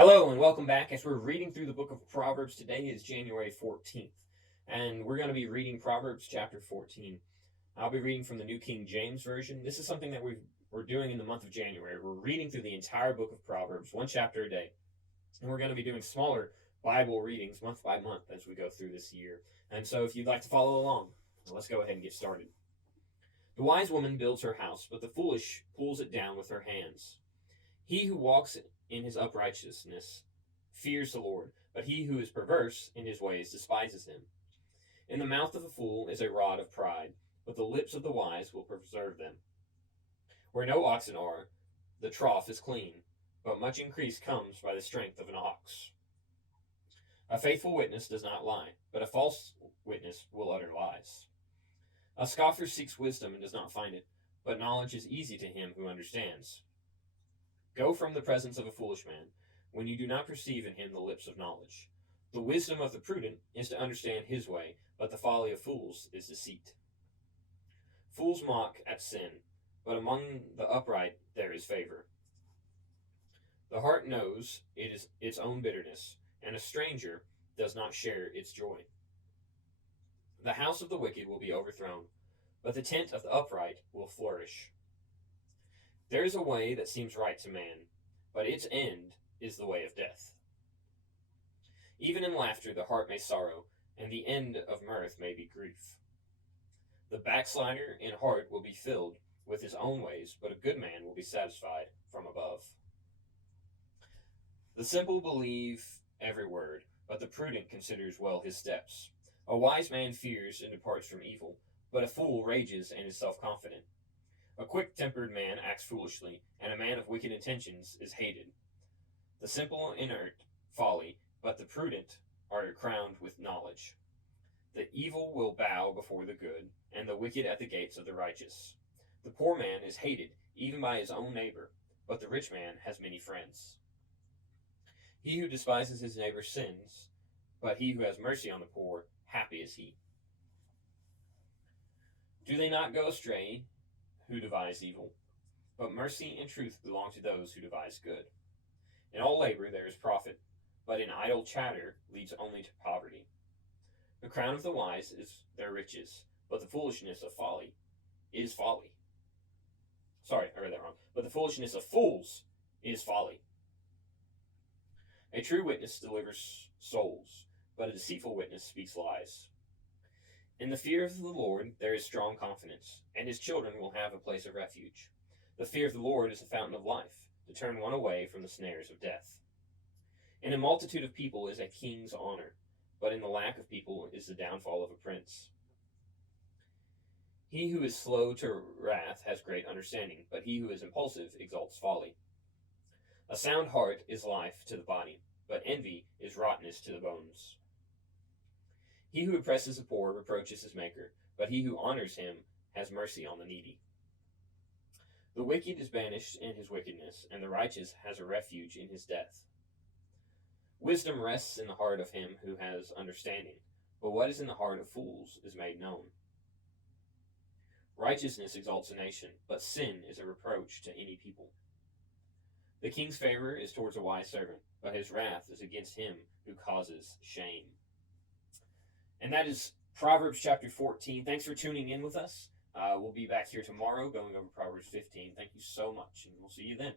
Hello and welcome back as we're reading through the book of Proverbs. Today is January 14th, and we're going to be reading Proverbs chapter 14. I'll be reading from the New King James Version. This is something that we're doing in the month of January. We're reading through the entire book of Proverbs, one chapter a day, and we're going to be doing smaller Bible readings month by month as we go through this year. And so if you'd like to follow along, let's go ahead and get started. The wise woman builds her house, but the foolish pulls it down with her hands. He who walks in his uprightness fears the Lord, but he who is perverse in his ways despises him. In the mouth of a fool is a rod of pride, but the lips of the wise will preserve them. Where no oxen are, the trough is clean, but much increase comes by the strength of an ox. A faithful witness does not lie, but a false witness will utter lies. A scoffer seeks wisdom and does not find it, but knowledge is easy to him who understands. Go from the presence of a foolish man, when you do not perceive in him the lips of knowledge. The wisdom of the prudent is to understand his way, but the folly of fools is deceit. Fools mock at sin, but among the upright there is favor. The heart knows it is its own bitterness, and a stranger does not share its joy. The house of the wicked will be overthrown, but the tent of the upright will flourish. There is a way that seems right to man, but its end is the way of death. Even in laughter the heart may sorrow, and the end of mirth may be grief. The backslider in heart will be filled with his own ways, but a good man will be satisfied from above. The simple believe every word, but the prudent considers well his steps. A wise man fears and departs from evil, but a fool rages and is self-confident. A quick-tempered man acts foolishly, and a man of wicked intentions is hated. The simple inert folly, but the prudent are crowned with knowledge. The evil will bow before the good, and the wicked at the gates of the righteous. The poor man is hated, even by his own neighbor, but the rich man has many friends. He who despises his neighbor sins, but he who has mercy on the poor, happy is he. Do they not go astray who devise evil? But mercy and truth belong to those who devise good. In all labor there is profit, but in idle chatter leads only to poverty. The crown of the wise is their riches, but the foolishness of folly is folly. Sorry, I read that wrong. But the foolishness of fools is folly. A true witness delivers souls, but a deceitful witness speaks lies. In the fear of the Lord there is strong confidence, and his children will have a place of refuge. The fear of the Lord is the fountain of life, to turn one away from the snares of death. In a multitude of people is a king's honor, but in the lack of people is the downfall of a prince. He who is slow to wrath has great understanding, but he who is impulsive exalts folly. A sound heart is life to the body, but envy is rottenness to the bones. He who oppresses the poor reproaches his maker, but he who honors him has mercy on the needy. The wicked is banished in his wickedness, and the righteous has a refuge in his death. Wisdom rests in the heart of him who has understanding, but what is in the heart of fools is made known. Righteousness exalts a nation, but sin is a reproach to any people. The king's favor is towards a wise servant, but his wrath is against him who causes shame. And that is Proverbs chapter 14. Thanks for tuning in with us. We'll be back here tomorrow going over Proverbs 15. Thank you so much, and we'll see you then.